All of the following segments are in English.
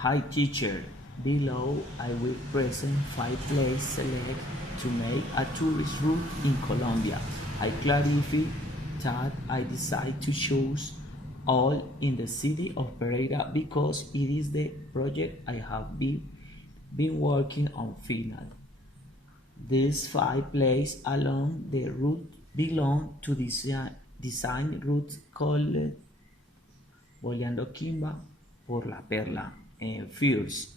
Hi teacher, below I will present 5 places selected to make a tourist route in Colombia. I clarify that I decide to choose all in the city of Pereira because it is the project I have been working on final. These 5 places along the route belong to design route called Boleando Quimba por la Perla. First,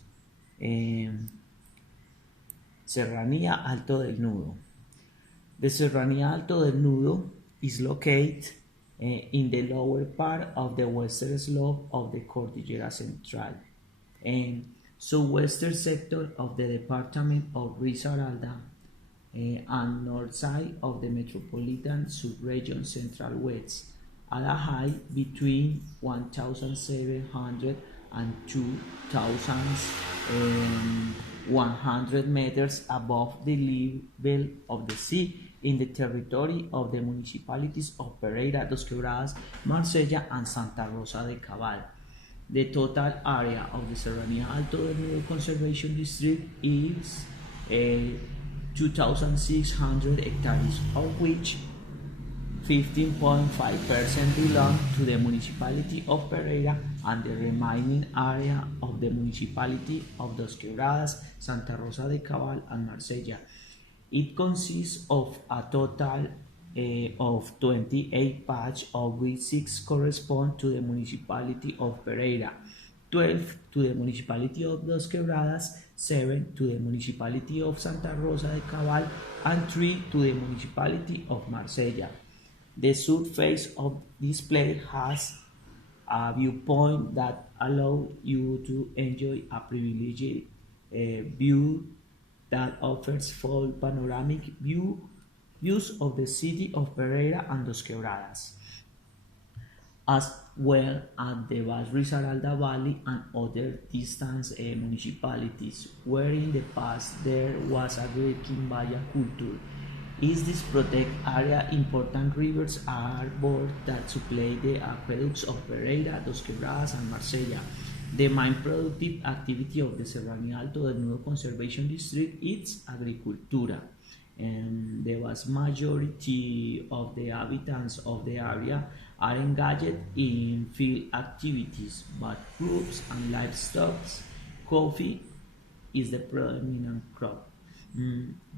Serranía Alto del Nudo. The Serranía Alto del Nudo is located in the lower part of the western slope of the Cordillera Central and southwestern sector of the department of Risaralda and north side of the metropolitan subregion Central West at a height between 1,700 and 2,100 meters above the level of the sea in the territory of the municipalities of Pereira, Dos Quebradas, Marsella, and Santa Rosa de Cabal. The total area of the Serranía Alto del Nudo Conservation District is 2,600 hectares, of which 15.5% belong to the municipality of Pereira and the remaining area of the municipality of Dos Quebradas, Santa Rosa de Cabal, and Marsella. It consists of a total of 28 patches, of which 6 correspond to the municipality of Pereira, 12 to the municipality of Dos Quebradas, 7 to the municipality of Santa Rosa de Cabal, and 3 to the municipality of Marsella. The south face of this place has a viewpoint that allows you to enjoy a privileged view that offers full panoramic views of the city of Pereira and Dos Quebradas, as well as the vast Risaralda Valley and other distant municipalities, where in the past there was a great Quimbaya culture. Is this protected area important rivers are bored that supply the aqueducts of Pereira, Dos Quebradas, and Marsella. The main productive activity of the Serranía Alto del Nudo Conservation District is agricultura. And the vast majority of the inhabitants of the area are engaged in field activities, but crops and livestock, coffee is the predominant crop.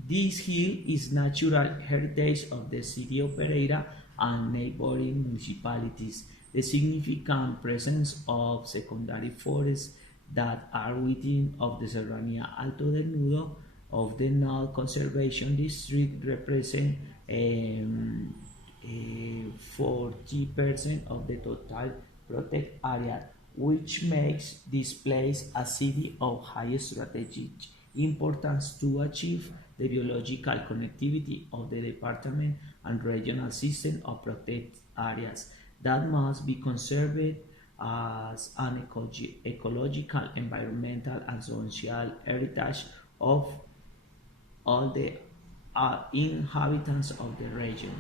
This hill is natural heritage of the city of Pereira and neighboring municipalities. The significant presence of secondary forests that are within of the Serranía Alto del Nudo of the North Conservation District represent 40% of the total protected area, which makes this place a city of high strategic importance to achieve the biological connectivity of the department and regional system of protected areas that must be conserved as an ecological, environmental, and social heritage of all the inhabitants of the region.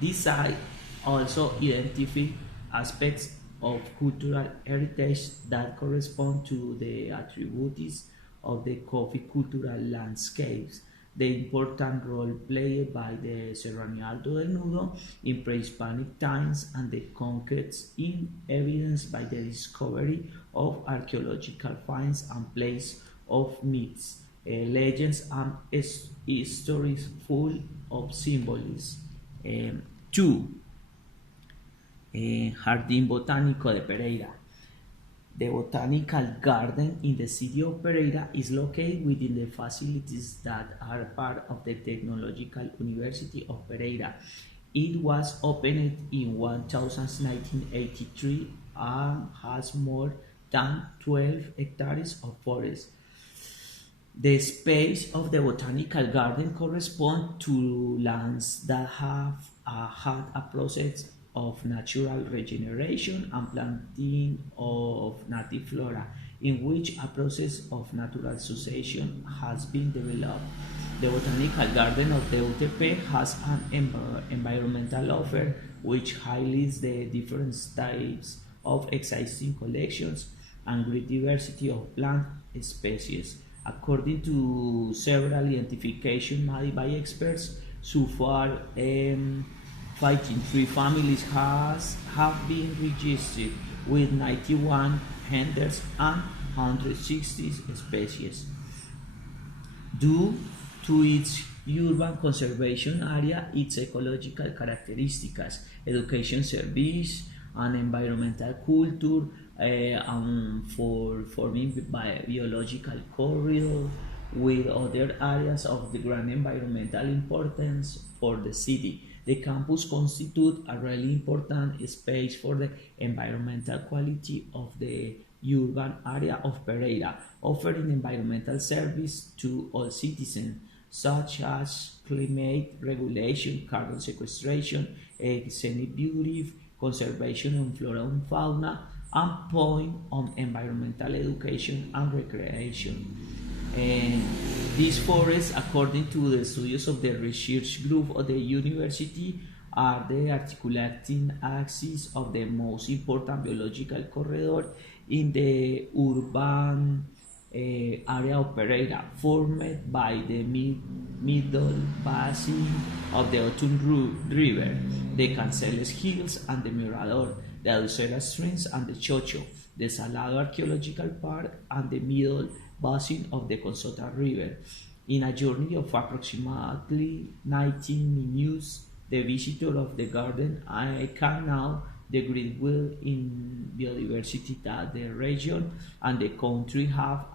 This site also identifies aspects of cultural heritage that correspond to the attributes of the coffee cultural landscapes, the important role played by the Serranía Alto del Nudo in pre-Hispanic times, and the conquests in evidence by the discovery of archaeological finds and places of myths, legends, and stories full of symbolism. 2. Jardín Botánico de Pereira. The Botanical Garden in the city of Pereira is located within the facilities that are part of the Technological University of Pereira. It was opened in 1983 and has more than 12 hectares of forest. The space of the Botanical Garden corresponds to lands that have had a process of natural regeneration and planting of native flora, in which a process of natural succession has been developed. The Botanical Garden of the UTP has an environmental offer which highlights the different types of existing collections and great diversity of plant species. According to several identifications made by experts, so far 53 families have been registered with 91 genders and 160 species. Due to its urban conservation area, its ecological characteristics, education service, and environmental culture, for forming biological corridor with other areas of the grand environmental importance for the city. The campus constitutes a really important space for the environmental quality of the urban area of Pereira, offering environmental service to all citizens, such as climate regulation, carbon sequestration, scenic beauty, conservation of flora and fauna, and point on environmental education and recreation. These forests, according to the studies of the research group of the university, are the articulating axis of the most important biological corridor in the urban area of Pereira, formed by the middle basin of the Otun River, the Canceles Hills and the Mirador, the Aducera Streams and the Chocho, the Salado Archaeological Park, and the middle basin of the Consota River. In a journey of approximately 19 minutes, the visitor of the garden can now the great will in biodiversity that the region and the country have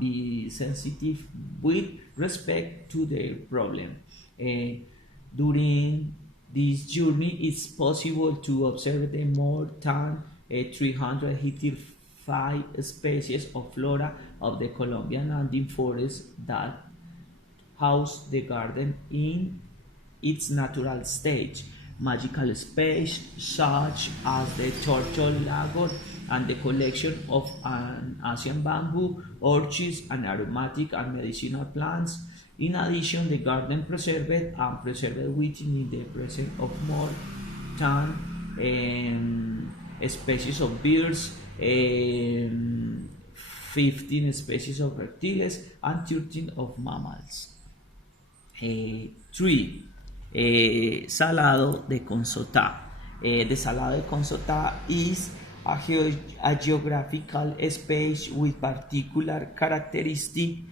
be sensitive with respect to the problem. During this journey, it's possible to observe the more than 385 species of flora of the Colombian Andean forest that house the garden in its natural state. Magical space such as the Turtle Lagoon and the collection of an Asian bamboo, orchids, and aromatic and medicinal plants. In addition, the garden preserved within the presence of more than species of birds, 15 species of reptiles, and 13 of mammals. 3. Salado de Consotá. The Salado de Consotá is a geographical space with particular characteristics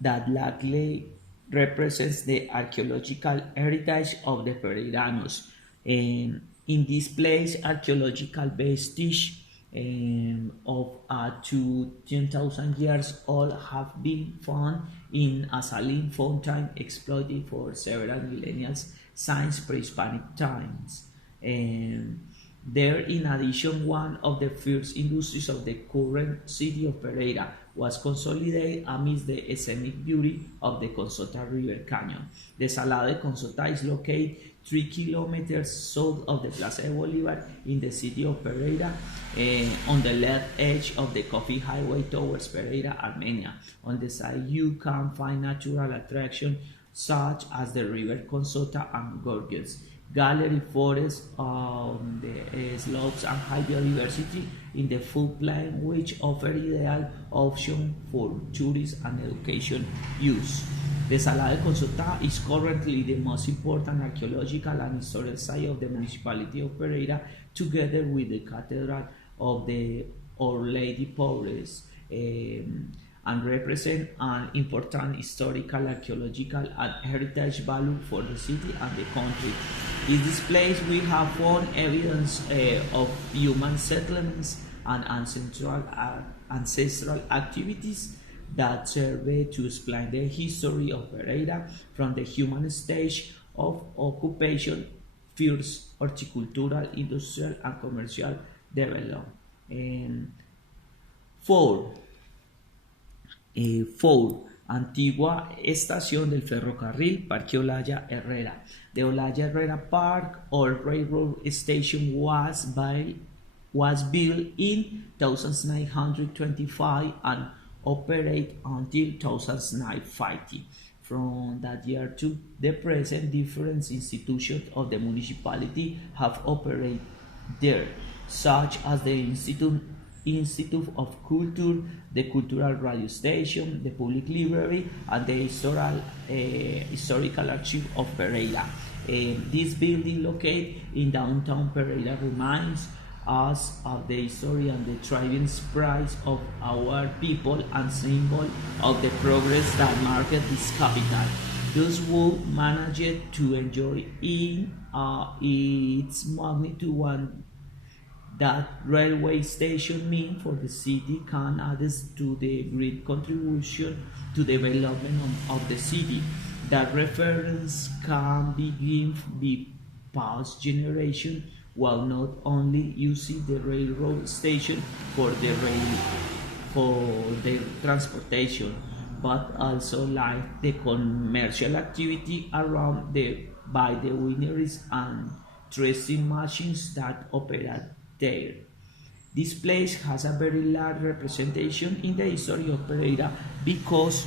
that likely represents the archaeological heritage of the Pereiranos. In this place, archaeological vestige of to 10,000 years old have been found in a saline fountain exploited for several millennia since pre-Hispanic times. There, in addition, one of the first industries of the current city of Pereira was consolidated amidst the scenic beauty of the Consota River Canyon. The Salado de Consota is located 3 kilometers south of the Plaza de Bolivar in the city of Pereira, on the left edge of the Coffee Highway towards Pereira, Armenia. On the side, you can find natural attractions such as the river Consota and gorges, gallery forests on the slopes, and high biodiversity in the floodplain, which offer ideal option for tourist and education use. The Salado de Consota is currently the most important archaeological and historical site of the municipality of Pereira, together with the Cathedral of the Our Lady Powers, and represent an important historical, archaeological, and heritage value for the city and the country. In this place, we have found evidence of human settlements and ancestral activities that serve to explain the history of Pereira from the human stage of occupation, first horticultural, industrial, and commercial development. 4. Antigua estación del ferrocarril Parque Olaya Herrera. The Olaya Herrera Park or railroad station was built in 1925 and operated until 2050. From that year to the present, different institutions of the municipality have operated there, such as the Institute of Culture, the Cultural Radio Station, the Public Library, and the Historical Archive of Pereira. This building located in downtown Pereira reminds us of the history and the thriving spirit of our people and symbol of the progress that marked this capital. Those who managed to enjoy in its magnitude one that railway station mean for the city can add to the great contribution to the development of the city. That reference can be given by past generation while not only using the railroad station for the transportation, but also like the commercial activity around by the wineries and dressing machines that operate there. This place has a very large representation in the history of Pereira because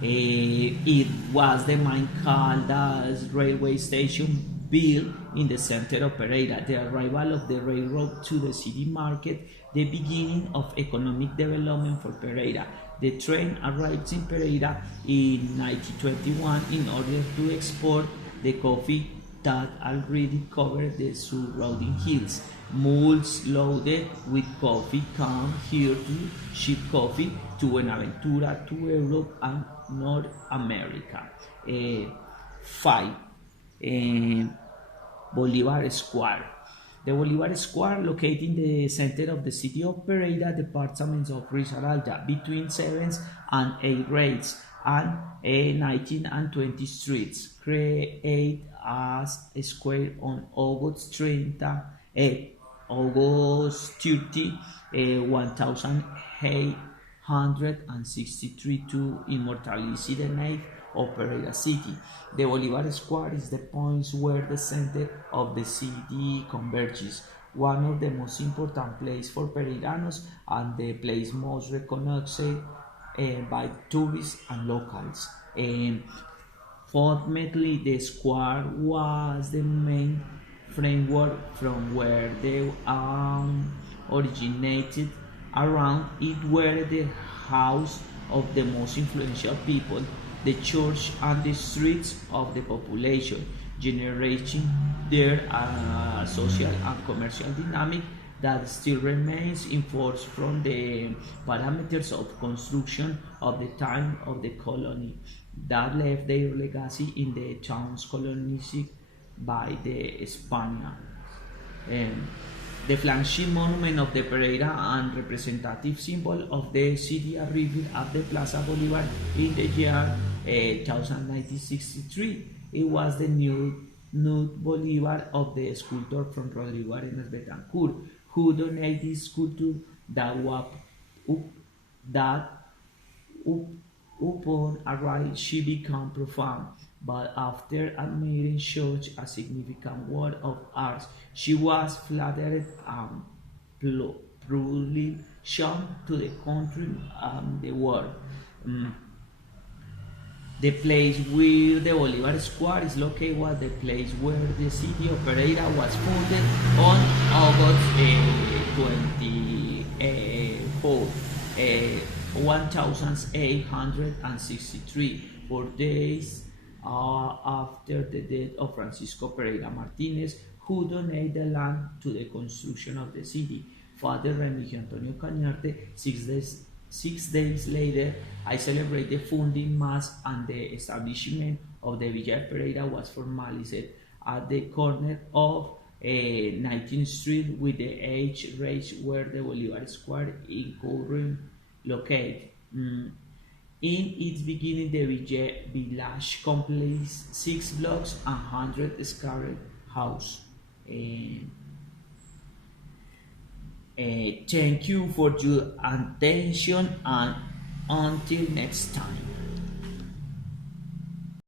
it was the main Caldas railway station built in the center of Pereira. The arrival of the railroad to the city market the beginning of economic development for Pereira. The train arrived in Pereira in 1921 in order to export the coffee that already covered the surrounding hills. Mules loaded with coffee come here to ship coffee to Buenaventura, to Europe and North America. 5. Bolivar Square. The Bolivar Square, located in the center of the city of Pereira, departments of Risaralda, between 7th and 8th grades, and 19th and 20th streets, create as a square on August 30, 1863 to immortalize the name of Pereira City. The Bolivar Square is the point where the center of the city converges, one of the most important places for Pereiranos and the place most recognized by tourists and locals. Formerly, the square was the main framework from where they originated. Around it were the house of the most influential people, the church, and the streets of the population, generating their social and commercial dynamic that still remains in force from the parameters of construction of the time of the colony that left their legacy in the towns colonized by the Spaniards. The flagship monument of the Pereira and representative symbol of the city arrived at the Plaza Bolivar in the year 1963. It was the nude Bolivar of the sculptor from Rodrigo Arenas Betancourt, who donated this sculpture upon arrival she became profound, but after admiring such a significant work of art, she was flattered and proudly shown to the country and the world. The place where the Bolivar Square is located was the place where the city of Pereira was founded on August 24, 1863, 4 days after the death of Francisco Pereira Martinez, who donated the land to the construction of the city. Father Remigio Antonio Cañarte, 6 days later, I celebrate the founding mass, and the establishment of the Villa Pereira was formalized at the corner of 19th Street with the H race where the Bolivar Square is currently located. In its beginning, the village comprised 6 blocks and 100 square houses. Thank you for your attention, and until next time.